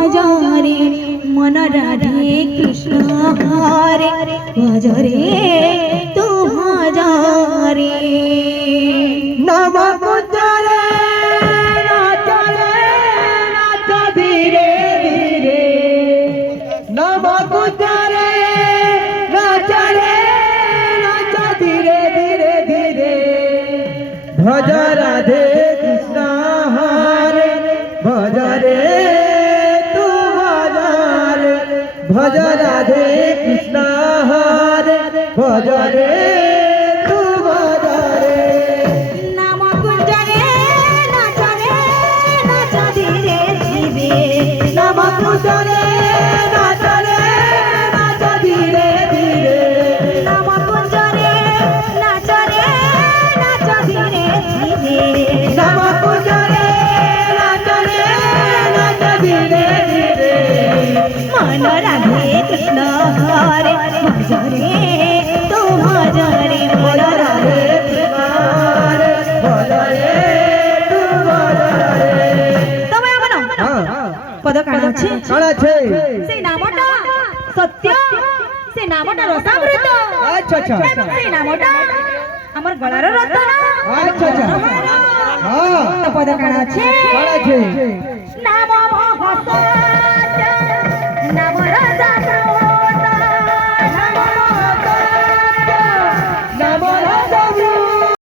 भजरे मन राधे कृष्ण हरे भजरे तू भजरे नम कुंजरे नाच धीरे धीरे नम कुंजरे नाच धीरे धीरे धीरे भज राधे कृष्ण हरे भज रे तू भज राधे कृष्ण हरे भज रे तू भज रे नाम कुंजरे नाच धीरे धीरे नम कुंजरे नाच धीरे धीरे नाम कुंजरे नाच धीरे धीरे नम कुंजरे नाच धीरे धीरे मन राधे कृष्ण हरे भजरे तू भजरे मन राधे भज रे तू भज रे तबे आपण पद काढ আছে কার আছে সেই নামটা সত্য সেই নামটা রসামৃত আচ্ছা আচ্ছা সেই নামটা আমার গলার রত্ন আচ্ছা আচ্ছা হ্যাঁ তো পদ কাढ আছে কার আছে